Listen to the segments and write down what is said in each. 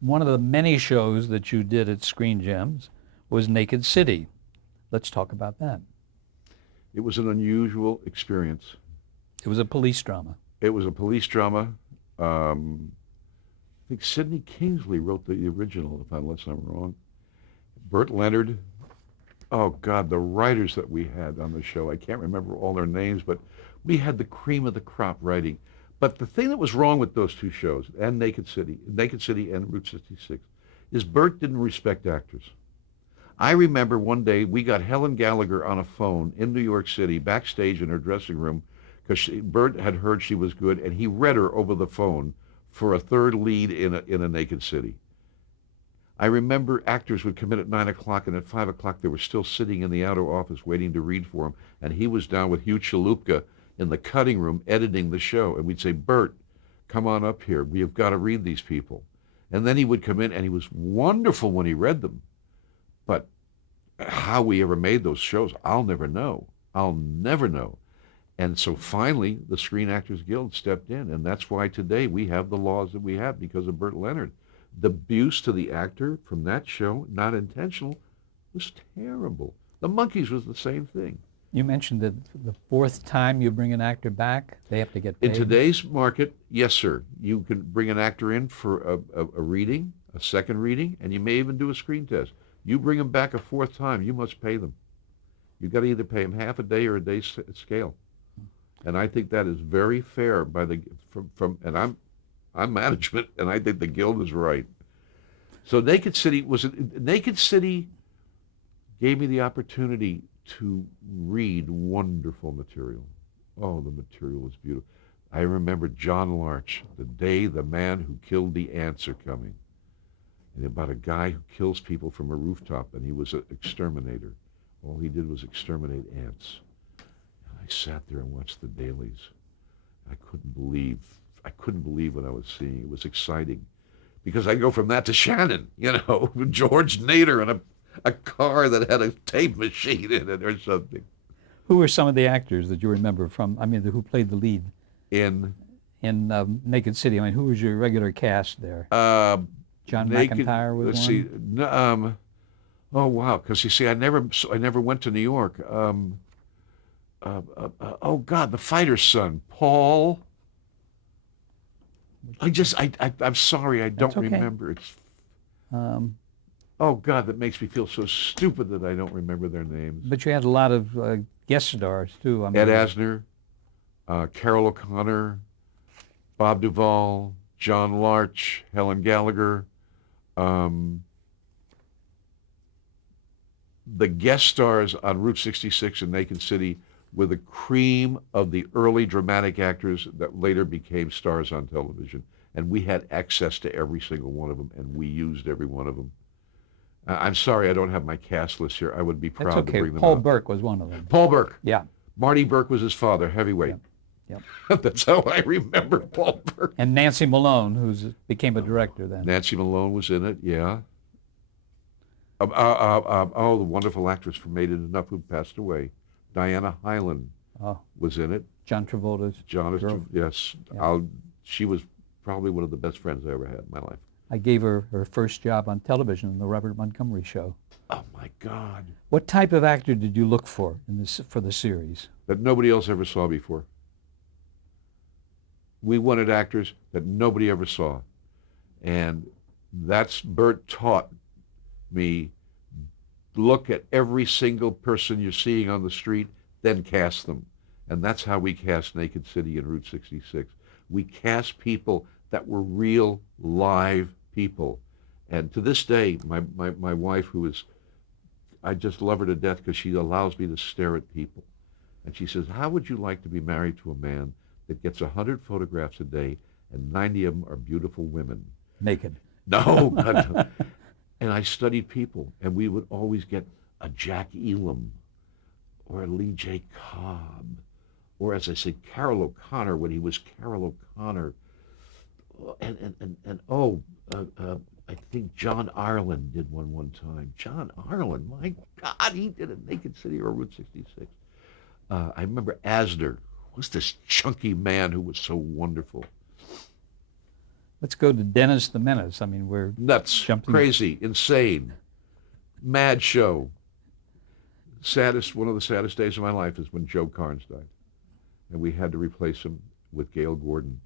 One of the many shows that you did at Screen Gems was Naked City. Let's talk about that. It was an unusual experience. It was a police drama. It was a police drama. I think Sidney Kingsley wrote the original, if unless I'm wrong. Burt Leonard. Oh God, the writers that we had on the show. I can't remember all their names, but we had the cream of the crop writing. But the thing that was wrong with those two shows, and Naked City and Route 66, is Burt didn't respect actors. I remember one day we got Helen Gallagher on a phone in New York City, backstage in her dressing room, because Burt had heard she was good, and he read her over the phone for a third lead in a Naked City. I remember actors would come in at 9 o'clock, and at 5 o'clock they were still sitting in the outer office waiting to read for him, and he was down with Hugh Chalupka in the cutting room editing the show, and we'd say, "Bert, come on up here. We have got to read these people." And then he would come in, and he was wonderful when he read them. But how we ever made those shows, I'll never know. I'll never know. And so finally, the Screen Actors Guild stepped in, and that's why today we have the laws that we have because of Burt Leonard. The abuse to the actor from that show, not intentional, was terrible. The Monkees was the same thing. You mentioned that the fourth time you bring an actor back, they have to get In paid. today's market, yes, sir, you can bring an actor in for a reading, a second reading, and you may even do a screen test. You bring them back a fourth time, you must pay them. You've got to either pay them half a day or a day scale. And I think that is very fair by the from and I'm management, and I think the guild is right. So Naked City gave me the opportunity to read wonderful material. Oh, the material was beautiful. I remember John Larch, The Day the Man Who Killed the Ants Are Coming, and about a guy who kills people from a rooftop, and he was an exterminator. All he did was exterminate ants. And I sat there and watched the dailies. I couldn't believe I couldn't believe what I was seeing. It was exciting because I go from that to Shannon, George Nader and a car that had a tape machine in it or something. Who were some of the actors that you remember from, who played the lead In in Naked City? Who was your regular cast there? uh, John Naked, McIntyre was let's see, one? oh wow, because you see, I never went to New York. Oh God, the fighter's son, Paul. I'm sorry, I That's don't okay. remember. It's Um, Oh God, that makes me feel so stupid that I don't remember their names. but you had a lot of guest stars too. Ed Asner, Carol O'Connor, Bob Duvall, John Larch, Helen Gallagher. Um, the guest stars on Route 66 and Naked City were the cream of the early dramatic actors that later became stars on television. And we had access to every single one of them, and we used every one of them. I'm sorry I don't have my cast list here. I would be That's proud to okay. bring them Paul up. Burke was one of them. Paul Burke. Yeah, Marty Burke was his father, heavyweight. yep, yep. That's how I remember Paul Burke. And Nancy Malone, who became a director then. Nancy Malone was in it, yeah. The wonderful actress from Made It Enough who passed away. Diana Hyland Oh, was in it. John Travolta's girl. Yes. Yeah. She was probably one of the best friends I ever had in my life. I gave her her first job on television in the Robert Montgomery Show. Oh my God. What type of actor did you look for for the series? That nobody else ever saw before. We wanted actors that nobody ever saw. And that's Bert taught me, look at every single person you're seeing on the street, then cast them. And that's how we cast Naked City and Route 66. We cast people that were real, live people. And to this day, my wife, I just love her to death because she allows me to stare at people. And she says, how would you like to be married to a man that gets 100 photographs a day and 90 of them are beautiful women? Naked. No, God, no. And I studied people, and we would always get a Jack Elam or a Lee J. Cobb, or as I said, Carol O'Connor when he was Carol O'Connor. I think John Ireland did one time. John Ireland, my God, he did a Naked City or Route 66. I remember Asner was this chunky man who was so wonderful. Let's go to Dennis the Menace. I mean, we're Nuts, jumping. crazy, insane, mad show. One of the saddest days of my life is when Joe Carnes died. And we had to replace him with Gail Gordon.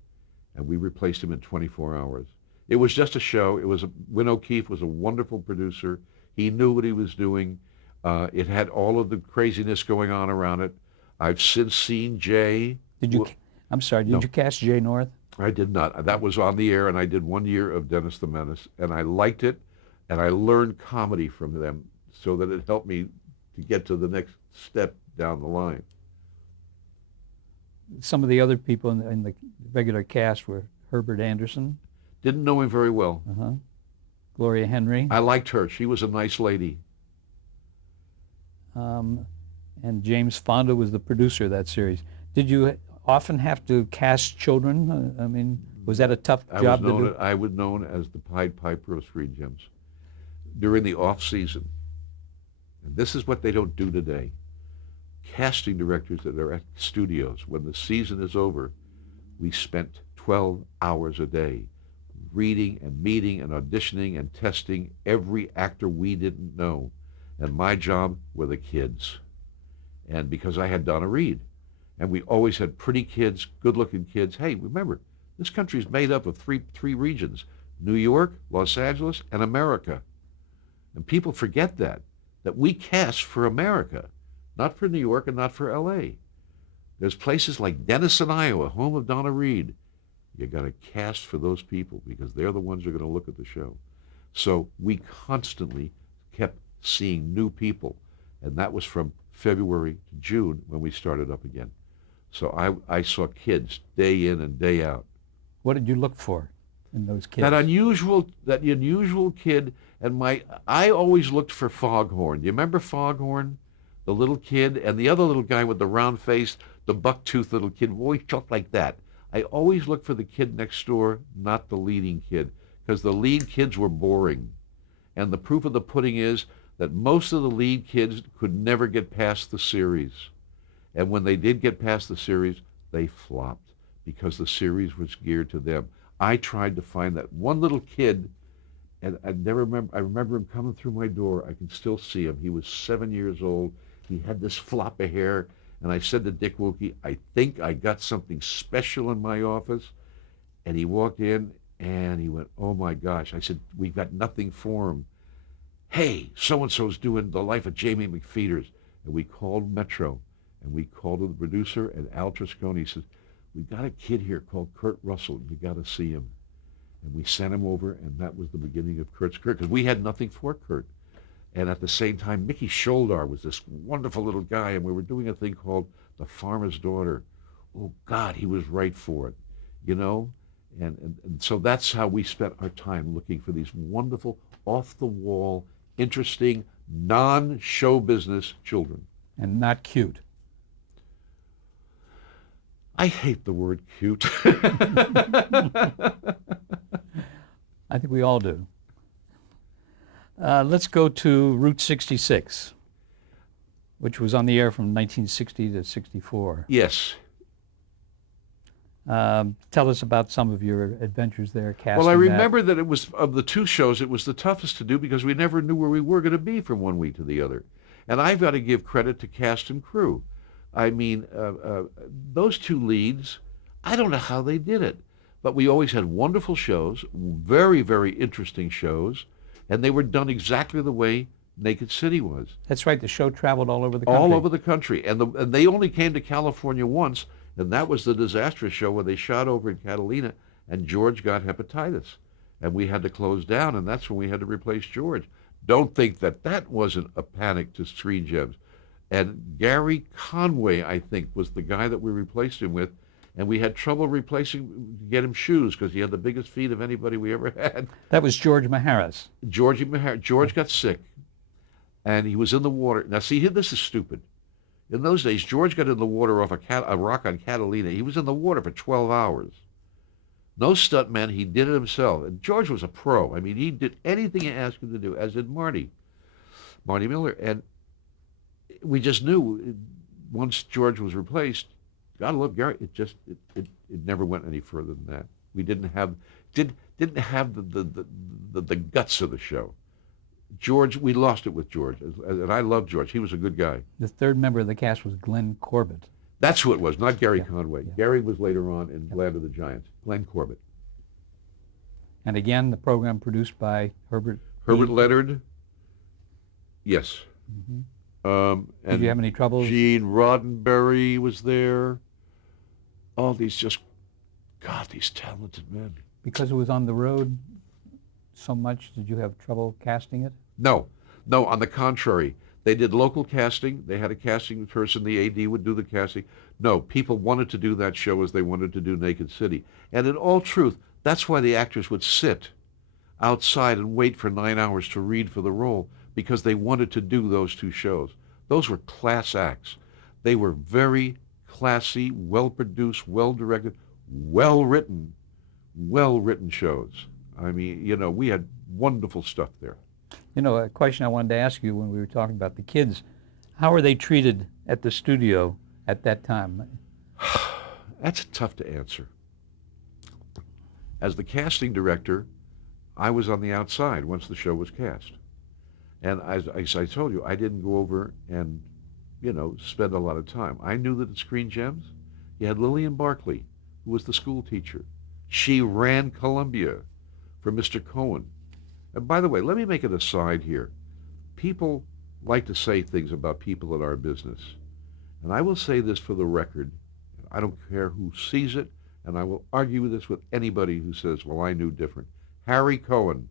And we replaced him in 24 hours. It was just a show. Win O'Keefe was a wonderful producer. He knew what he was doing. It had all of the craziness going on around it. I've since seen Jay. Did you? I'm sorry. Did No. you cast Jay North? I did not. That was on the air, and I did 1 year of Dennis the Menace, and I liked it, and I learned comedy from them so that it helped me to get to the next step down the line. Some of the other people in the regular cast were Herbert Anderson, Didn't know him very well. Gloria Henry, I liked her. She was a nice lady. and James Fonda was the producer of that series. Did you often have to cast children? I mean, was that a tough job to do? I was known as the Pied Piper of Screen Gems during the off season. And this is what they don't do today. Casting directors that are at studios, when the season is over, we spent 12 hours a day reading and meeting and auditioning and testing every actor we didn't know. And my job were the kids. And because I had Donna Reed, and we always had pretty kids, good-looking kids. Hey, remember, this country is made up of three regions: New York, Los Angeles, and America. And people forget that we cast for America, not for New York and not for L.A. There's places like Denison, Iowa, home of Donna Reed. You got to cast for those people because they're the ones who are going to look at the show. So we constantly kept seeing new people, and that was from February to June when we started up again. So I saw kids day in and day out. What did you look for in those kids? That unusual kid, and I always looked for Foghorn. Do you remember Foghorn? The little kid, and the other little guy with the round face, the buck-toothed little kid, always looked like that. I always looked for the kid next door, not the leading kid, because the lead kids were boring. And the proof of the pudding is that most of the lead kids could never get past the series. And when they did get past the series, they flopped because the series was geared to them. I tried to find that one little kid, and I remember him coming through my door. I can still see him. He was 7 years old. He had this flop of hair. And I said to Dick Wilkie, I think I got something special in my office. And he walked in and he went, oh my gosh. I said, we've got nothing for him. Hey, so-and-so's doing The Life of Jamie McPheeters. And we called Metro. And we called the producer, and Al Trasconi says, we got a kid here called Kurt Russell. You got to see him. And we sent him over, and that was the beginning of Kurt's career, because we had nothing for Kurt. And at the same time, Mickey Sholdar was this wonderful little guy, and we were doing a thing called The Farmer's Daughter. Oh, God, he was right for it, you know? And so that's how we spent our time, looking for these wonderful, off-the-wall, interesting, non-show business children. And not cute. I hate the word cute. I think we all do. Let's go to Route 66, which was on the air from 1960 to 64. Yes. Tell us about some of your adventures there, casting. Well, I remember that it was, of the two shows, it was the toughest to do because we never knew where we were going to be from one week to the other. And I've got to give credit to cast and crew. I mean, those two leads, I don't know how they did it, but we always had wonderful shows, very, very interesting shows, and they were done exactly the way Naked City was. That's right. The show traveled all over the country. All over the country. And they only came to California once, and that was the disastrous show where they shot over in Catalina, and George got hepatitis. And we had to close down, and that's when we had to replace George. Don't think that wasn't a panic to Screen Gems. And Gary Conway, I think, was the guy that we replaced him with. And we had trouble replacing to get him shoes because he had the biggest feet of anybody we ever had. That was George Maharis. George got sick, and he was in the water. Now, see, this is stupid. In those days, George got in the water off a rock on Catalina. He was in the water for 12 hours. No stuntman. He did it himself. And George was a pro. I mean, he did anything you asked him to do, as did Marty Miller. And we just knew once George was replaced, God love Gary, it never went any further than that. We didn't have, didn't have the guts of the show. George, we lost it with George, and I love George. He was a good guy. The third member of the cast was Glenn Corbett. That's who it was, not Gary Yeah, Conway. yeah. Gary was later on in Land of the Giants. Glenn Corbett. And again, the program produced by Herbert. Herbert Leonard. Yes. Did And you have any troubles? Gene Roddenberry was there. All these just, God, these talented men. Because it was on the road so much, did you have trouble casting it? No, no, on the contrary. They did local casting. They had a casting person. The AD would do the casting. No, people wanted to do that show as they wanted to do Naked City. And in all truth, that's why the actors would sit outside and wait for 9 hours to read for the role, because they wanted to do those two shows. Those were class acts. They were very classy, well-produced, well-directed, well-written shows. I mean, you know, we had wonderful stuff there. You know, a question I wanted to ask you when we were talking about the kids, how were they treated at the studio at that time? That's tough to answer. As the casting director, I was on the outside once the show was cast. And as I told you, I didn't go over and, you know, spend a lot of time. I knew that at Screen Gems, you had Lillian Barkley, who was the school teacher. She ran Columbia for Mr. Cohen. And by the way, let me make an aside here. People like to say things about people in our business. And I will say this for the record. I don't care who sees it, and I will argue this with anybody who says, well, I knew different. Harry Cohen,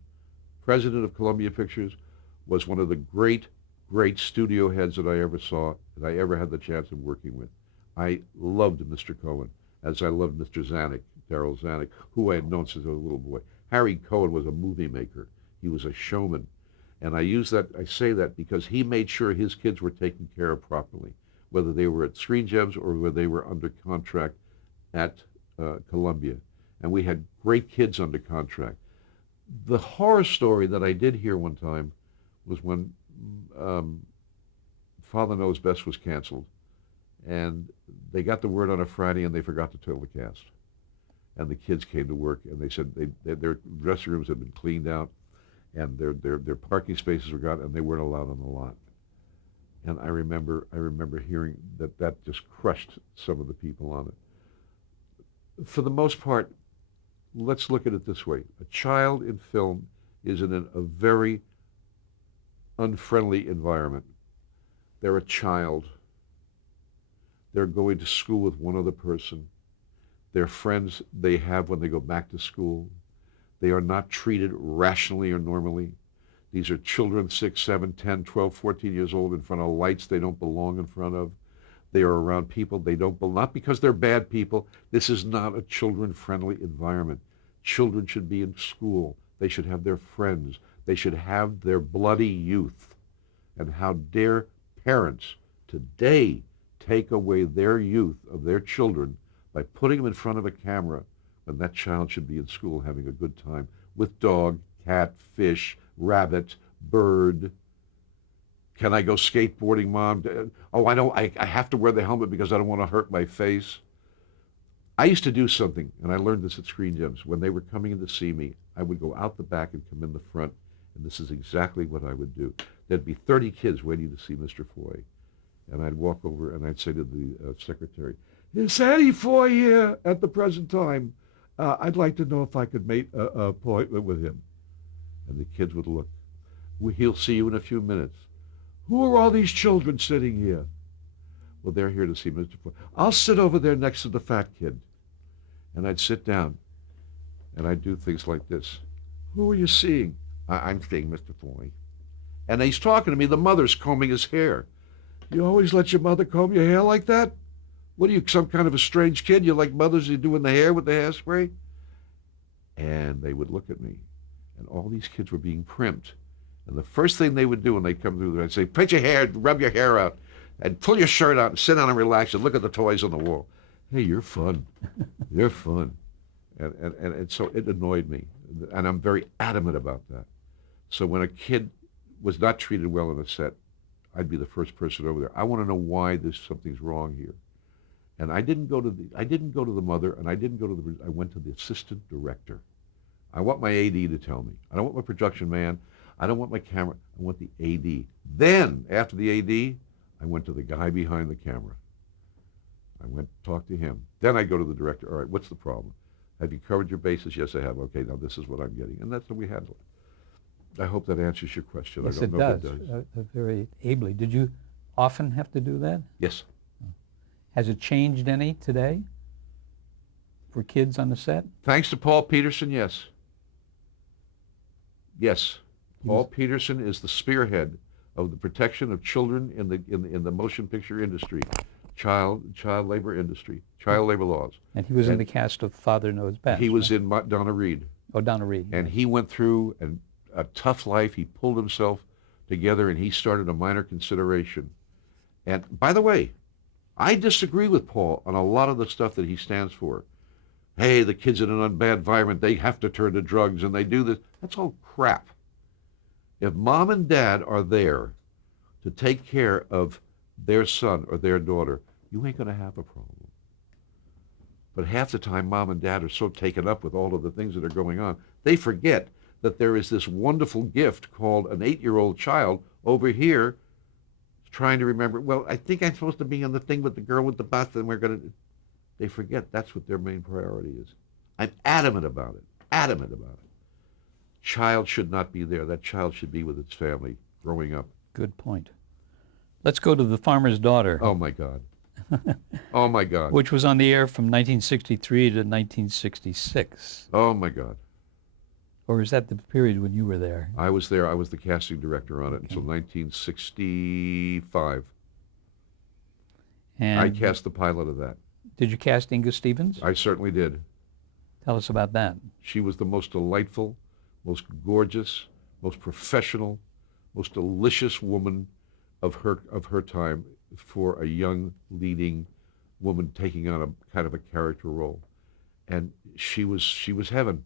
president of Columbia Pictures, was one of the great studio heads that I ever saw, that I ever had the chance of working with. I loved Mr. Cohen, as I loved Mr. Zanuck, Darryl Zanuck, who I had known since I was a little boy. Harry Cohen was a movie maker. He was a showman. And I say that because he made sure his kids were taken care of properly, whether they were at Screen Gems or whether they were under contract at Columbia. And we had great kids under contract. The horror story that I did hear one time was when Father Knows Best was canceled. And they got the word on a Friday and they forgot to tell the cast. And the kids came to work and they said their dressing rooms had been cleaned out and their parking spaces were gone and they weren't allowed on the lot. And I remember hearing that just crushed some of the people on it. For the most part, let's look at it this way. A child in film is in a very unfriendly environment. They're a child. They're going to school with one other person. They're friends they have when they go back to school. They are not treated rationally or normally. These are children 6, 7, 10, 12, 14 years old in front of lights they don't belong in front of. They are around people they don't belong, not because they're bad people. This is not a children-friendly environment. Children should be in school. They should have their friends. They should have their bloody youth. And how dare parents today take away their youth of their children by putting them in front of a camera when that child should be in school having a good time with dog, cat, fish, rabbit, bird. Can I go skateboarding, Mom? Oh, I have to wear the helmet because I don't want to hurt my face. I used to do something, and I learned this at Screen Gems. When they were coming in to see me, I would go out the back and come in the front, and this is exactly what I would do. There'd be 30 kids waiting to see Mr. Foy, and I'd walk over and I'd say to the secretary, "Is Eddie Foy here at the present time? I'd like to know if I could make an appointment with him." And the kids would look. "He'll see you in a few minutes." "Who are all these children sitting here?" "Well, they're here to see Mr. Foy." "I'll sit over there next to the fat kid." And I'd sit down, and I'd do things like this. "Who are you seeing?" "I'm seeing Mr. Foy." And he's talking to me. The mother's combing his hair. "You always let your mother comb your hair like that? What are you, some kind of a strange kid? You like mothers who doing the hair with the hairspray?" And they would look at me, and all these kids were being primped. And the first thing they would do when they come through there, I'd say, "Put your hair, rub your hair out, and pull your shirt out, and sit down and relax, and look at the toys on the wall." Hey, you're fun. You're fun. And so it annoyed me. And I'm very adamant about that. So when a kid was not treated well on a set, I'd be the first person over there. I want to know why something's wrong here. And I didn't go to the mother, and I went to the assistant director. I want my AD to tell me. I don't want my production man. I don't want my camera. I want the AD. Then, after the AD, I went to the guy behind the camera. I went to talk to him. Then I go to the director. All right, what's the problem? Have you covered your bases? Yes, I have. Okay, now this is what I'm getting. And that's how we handle it. I hope that answers your question. Yes, I don't it know does. if it does. Very ably. Did you often have to do that? Yes. Has it changed any today for kids on the set? Thanks to Paul Peterson, yes. Yes. Paul Peterson is the spearhead of the protection of children in the motion picture industry, child labor industry, child labor laws. And he was in the cast of Father Knows Best. He was right? in Donna Reed. Oh, Donna Reed. And he went through a tough life. He pulled himself together and he started a Minor Consideration. And by the way, I disagree with Paul on a lot of the stuff that he stands for. Hey, the kids in an bad environment, they have to turn to drugs and they do this. That's all crap. If mom and dad are there to take care of their son or their daughter, you ain't going to have a problem. But half the time, mom and dad are so taken up with all of the things that are going on, they forget that there is this wonderful gift called an 8-year-old child over here trying to remember, well, I think I'm supposed to be on the thing with the girl with the bus, and we're going to... They forget that's what their main priority is. I'm adamant about it. Adamant about it. Child should not be there. That child should be with its family growing up. Good point. Let's go to The Farmer's Daughter. Oh, my God. Oh, my God. Which was on the air from 1963 to 1966. Oh, my God. Or is that the period when you were there? I was there. I was the casting director on it until 1965. And I cast the pilot of that. did you cast Inga Stevens? I certainly did. Tell us about that. She was the most delightful, most gorgeous, most professional, most delicious woman of her time for a young leading woman taking on a kind of a character role. And she was heaven.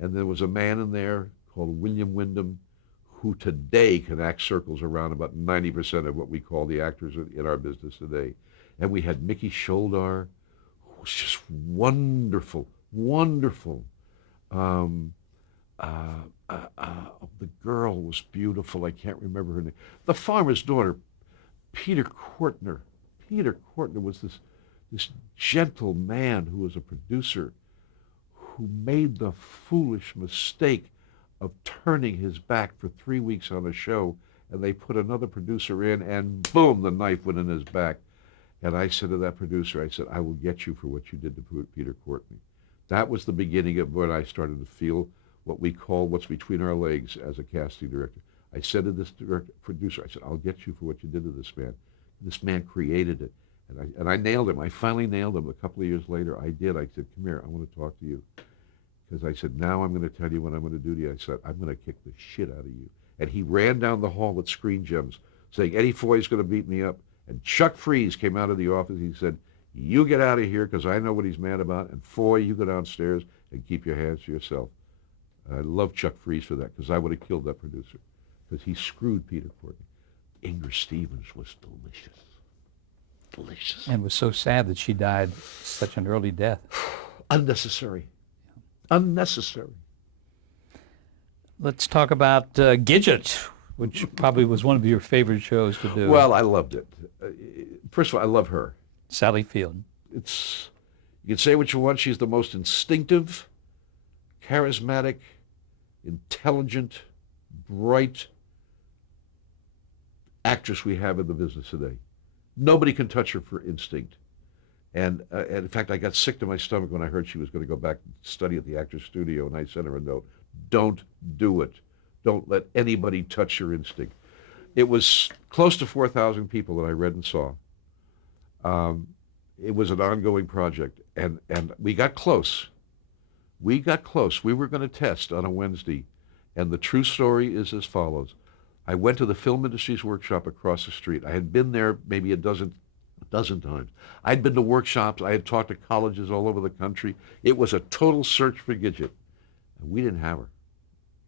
And there was a man in there called William Wyndham who today can act circles around about 90% of what we call the actors in our business today. And we had Mickey Sholdar, who was just wonderful, wonderful. The girl was beautiful. I can't remember her name. The Farmer's Daughter, Peter Kortner. Peter Kortner was this gentle man who was a producer who made the foolish mistake of turning his back for 3 weeks on a show, and they put another producer in, and boom, the knife went in his back. And I said to that producer, I said, I will get you for what you did to Peter Courtney. That was the beginning of when I started to feel what we call what's between our legs as a casting director. I said to this producer, I said, I'll get you for what you did to this man. This man created it. And I nailed him. I finally nailed him. A couple of years later, I did. I said, come here, I want to talk to you. Because I said, now I'm going to tell you what I'm going to do to you. I said, I'm going to kick the shit out of you. And he ran down the hall at Screen Gems saying, Eddie Foy's going to beat me up. And Chuck Freeze came out of the office. He said, you get out of here because I know what he's mad about. And Foy, you go downstairs and keep your hands to yourself. I love Chuck Freeze for that because I would have killed that producer because he screwed Peter Courtney. Inger Stevens was delicious. Delicious. And it was so sad that she died such an early death. Unnecessary. Unnecessary. Let's talk about Gidget, which probably was one of your favorite shows to do. Well, I loved it. First of all, I love her. Sally Field. You can say what you want. She's the most instinctive, charismatic, intelligent, bright actress we have in the business today. Nobody can touch her for instinct. And in fact, I got sick to my stomach when I heard she was going to go back and study at the Actors Studio, and I sent her a note. Don't do it. Don't let anybody touch your instinct. It was close to 4,000 people that I read and saw. It was an ongoing project, and we got close. We got close. We were going to test on a Wednesday, and the true story is as follows. I went to the Film Industries Workshop across the street. I had been there maybe a dozen times. I'd been to workshops. I had talked to colleges all over the country. It was a total search for Gidget, and we didn't have her.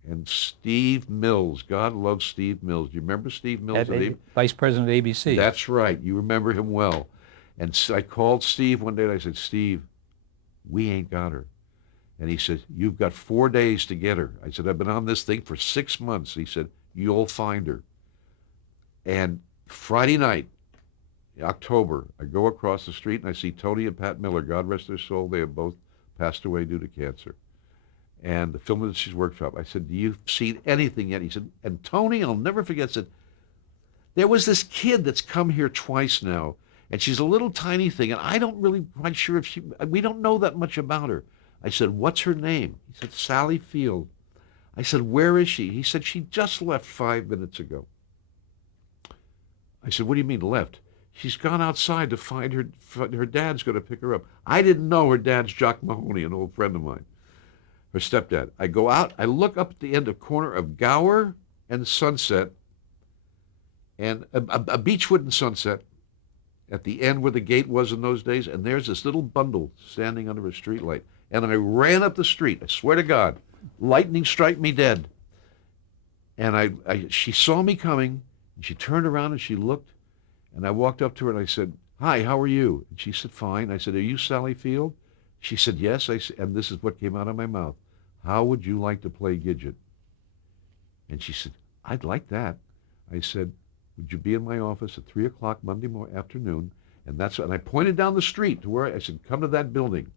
And Steve Mills, God loves Steve Mills. Do you remember Steve Mills? Vice President of ABC. That's right. You remember him well. And so I called Steve one day and I said, Steve, we ain't got her. And he said, "You've got 4 days to get her." I said, "I've been on this thing for 6 months." He said, "You'll find her." And Friday night, October, I go across the street and I see Tony and Pat Miller. God rest their soul. They have both passed away due to cancer. And the Film Industries Workshop. I said, "Do you seen anything yet?" He said, and Tony, I'll never forget, said, "There was this kid that's come here twice now, and she's a little tiny thing, and I don't really quite sure if we don't know that much about her." I said, "What's her name?" He said, "Sally Field." I said, "Where is she?" He said, "She just left 5 minutes ago." I said, "What do you mean left?" "She's gone outside to find her dad's going to pick her up." I didn't know her dad's Jock Mahoney, an old friend of mine, her stepdad. I go out, I look up at the end of corner of Gower and Sunset, and a Beechwood and Sunset, at the end where the gate was in those days, and there's this little bundle standing under a streetlight. And I ran up the street, I swear to God, lightning strike me dead. And she saw me coming, and she turned around and she looked, and I walked up to her and I said, "Hi, how are you?" And she said, "Fine." I said, "Are you Sally Field?" She said, "Yes." And this is what came out of my mouth. "How would you like to play Gidget?" And she said, "I'd like that." I said, "Would you be in my office at 3 o'clock Monday afternoon?" And I pointed down the street to where I said, "Come to that building."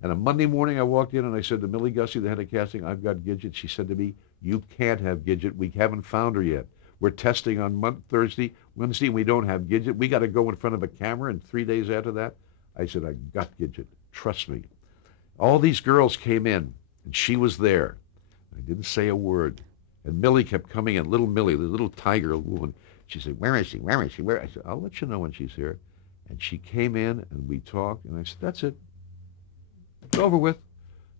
And on Monday morning, I walked in and I said to Millie Gussie, the head of casting, "I've got Gidget." She said to me, "You can't have Gidget. We haven't found her yet. We're testing on Thursday, Wednesday, and we don't have Gidget. We got to go in front of a camera." And 3 days after that, I said, "I got Gidget. Trust me." All these girls came in, and she was there. I didn't say a word. And Millie kept coming in, little Millie, the little tiger woman. She said, "Where is she? Where is she? Where?" I said, "I'll let you know when she's here." And she came in, and we talked, and I said, "That's it. It's over with." I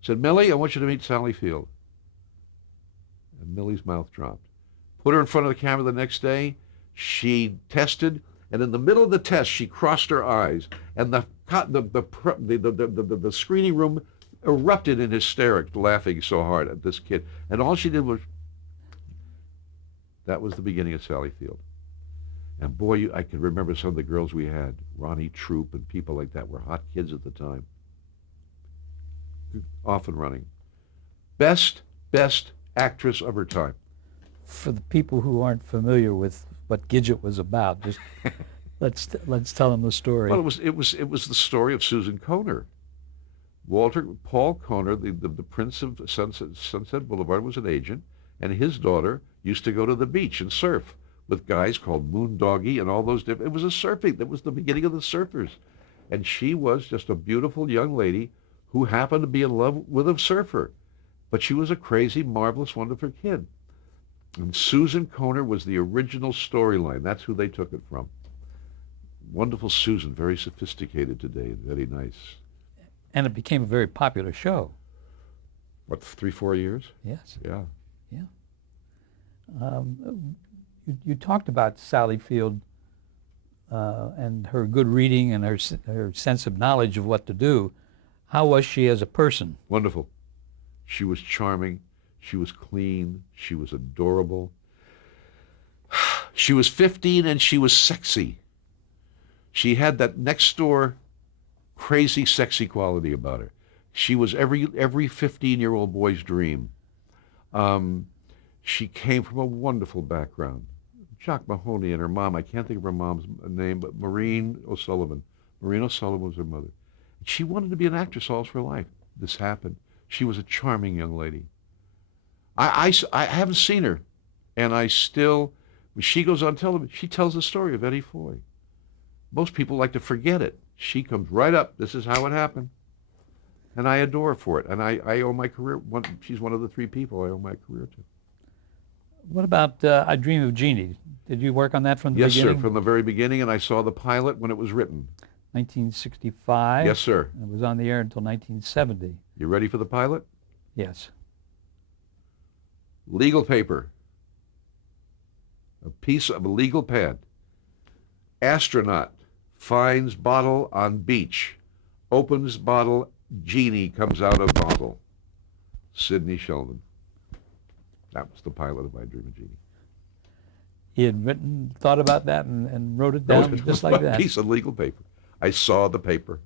said, "Millie, I want you to meet Sally Field." And Millie's mouth dropped. Put her in front of the camera the next day. She tested, and in the middle of the test, she crossed her eyes, and the screening room erupted in hysterics, laughing so hard at this kid. And all she did was, that was the beginning of Sally Field. And boy, I can remember some of the girls we had, Ronnie Troop and people like that, were hot kids at the time. Off and running. Best actress of her time. For the people who aren't familiar with what Gidget was about, just let's tell them the story. Well, it was the story of Susan Kohner. Paul Kohner, the prince of Sunset Boulevard, was an agent, and his daughter used to go to the beach and surf with guys called Moondoggie and all those different. It was a surfing. That was the beginning of the surfers, and she was just a beautiful young lady who happened to be in love with a surfer, but she was a crazy, marvelous, wonderful kid. And Susan Kohner was the original storyline. That's who they took it from. Wonderful Susan, very sophisticated today and very nice. And it became a very popular show. What, 3-4 years? Yes. Yeah. Yeah. You talked about Sally Field and her good reading and her sense of knowledge of what to do. How was she as a person? Wonderful. She was charming. She was clean. She was adorable. She was 15 and she was sexy. She had that next door crazy sexy quality about her. She was every 15-year-old boy's dream. She came from a wonderful background. Jock Mahoney and her mom, I can't think of her mom's name, but Maureen O'Sullivan. Maureen O'Sullivan was her mother. She wanted to be an actress all her life. This happened. She was a charming young lady. I haven't seen her, and I still, when she goes on television, she tells the story of Eddie Foy. Most people like to forget it. She comes right up. This is how it happened. And I adore her for it. And I owe my career, she's one of the 3 people I owe my career to. What about I Dream of Jeannie? Did you work on that from the beginning? Yes, sir, from the very beginning, and I saw the pilot when it was written. 1965? Yes, sir. And it was on the air until 1970. You ready for the pilot? Yes. Legal paper. A piece of a legal pad. Astronaut finds bottle on beach. Opens bottle, genie comes out of bottle. Sidney Sheldon. That was the pilot of I Dream of Jeannie. He had thought about that and wrote it down just like that. A piece of legal paper. I saw the paper.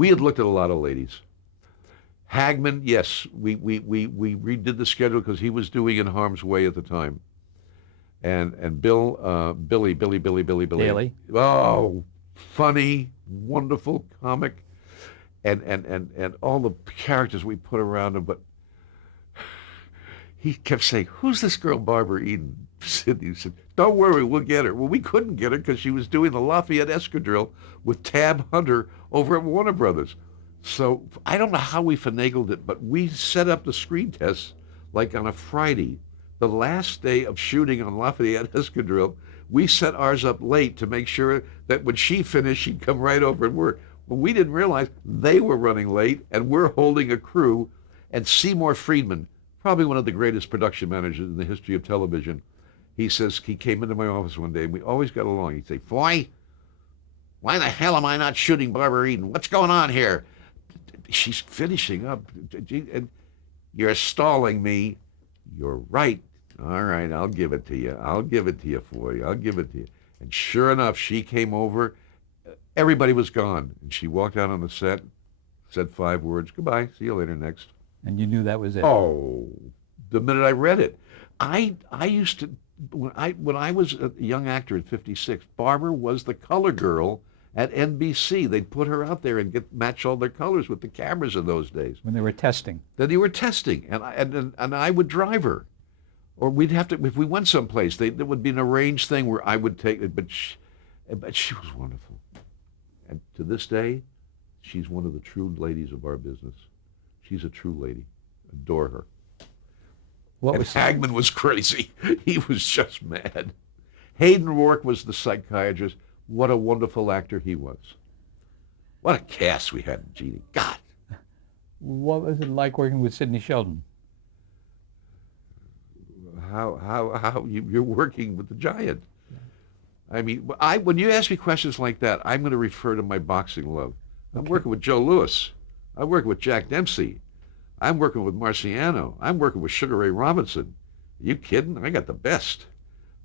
We had looked at a lot of ladies. Hagman, yes, we redid the schedule because he was doing In Harm's Way at the time. And Billy. Daly. Oh, funny, wonderful comic, and all the characters we put around him. But he kept saying, "Who's this girl, Barbara Eden?" Sidney said, "Don't worry, we'll get her." Well, we couldn't get her because she was doing the Lafayette Escadrille with Tab Hunter over at Warner Brothers. So I don't know how we finagled it, but we set up the screen tests like on a Friday, the last day of shooting on Lafayette Escadrille. We set ours up late to make sure that when she finished, she'd come right over and work. Well, we didn't realize they were running late, and we're holding a crew. And Seymour Friedman, probably one of the greatest production managers in the history of television, he says, he came into my office one day, and we always got along. He'd say, "Foy, why the hell am I not shooting Barbara Eden? What's going on here? She's finishing up, and you're stalling me." "You're right. All right, I'll give it to you. I'll give it to you, Foy. I'll give it to you." And sure enough, she came over. Everybody was gone, and she walked out on the set, said 5 words, "Goodbye, see you later, next." And you knew that was it. Oh, the minute I read it. I used to, when I was a young actor at 56, Barbara was the color girl at NBC. They'd put her out there and match all their colors with the cameras in those days. When they were testing. Then they were testing, and I would drive her. Or we'd have to, if we went someplace, there would be an arranged thing where I would take it, but she was wonderful. And to this day, she's one of the true ladies of our business. She's a true lady. Adore her. What And was Hagman was crazy. He was just mad. Hayden Rourke was the psychiatrist. What a wonderful actor he was. What a cast we had in Jeannie. God. what was it like working with Sidney Sheldon? How you're working with the giant. I mean, when you ask me questions like that, I'm going to refer to my boxing love. I'm working with Joe Louis. I'm working with Jack Dempsey. I'm working with Marciano. I'm working with Sugar Ray Robinson. Are you kidding? I got the best.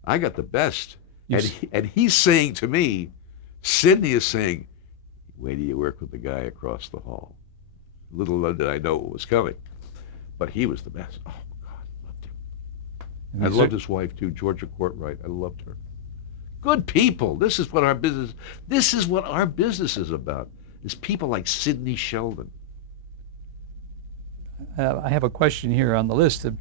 I got the best. And he's saying to me, Sidney is saying, "Wait till you work with the guy across the hall." Little did I know what was coming. But he was the best. Oh, God, loved him. I loved his wife, too, Georgia Courtwright. I loved her. Good people. This is what our business is about, is people like Sidney Sheldon. I have a question here on the list of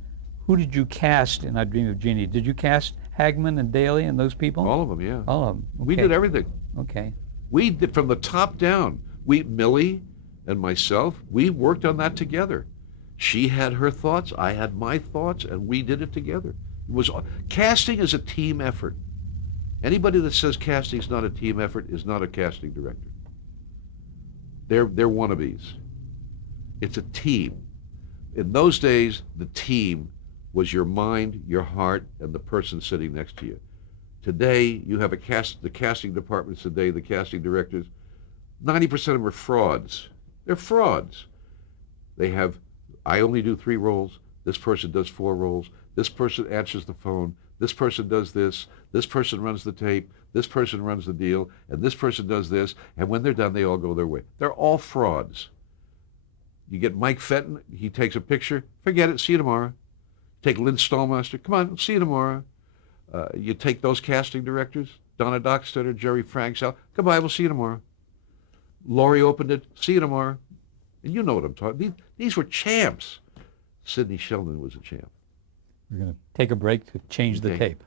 who did you cast in I Dream of Jeannie? Did you cast Hagman and Daly and those people? All of them, yeah. All of them. We did everything. Okay. We did from the top down. Millie and myself, we worked on that together. She had her thoughts, I had my thoughts, and we did it together. Casting is a team effort. Anybody that says casting is not a team effort is not a casting director. They're wannabes. It's a team. In those days, the team was your mind, your heart, and the person sitting next to you. Today, you have the casting departments today, the casting directors, 90% of them are frauds. They're frauds. They have, I only do 3 roles, this person does 4 roles, this person answers the phone, this person does this person runs the tape, this person runs the deal, and this person does this, and when they're done, they all go their way. They're all frauds. You get Mike Fenton, he takes a picture, forget it, see you tomorrow. Take Lynn Stallmaster, come on, see you tomorrow. You take those casting directors, Donna Dockstetter, Jerry Franks, goodbye, we'll see you tomorrow. Laurie opened it, see you tomorrow. And you know what I'm talking. These were champs. Sidney Sheldon was a champ. We're going to take a break to change the tape.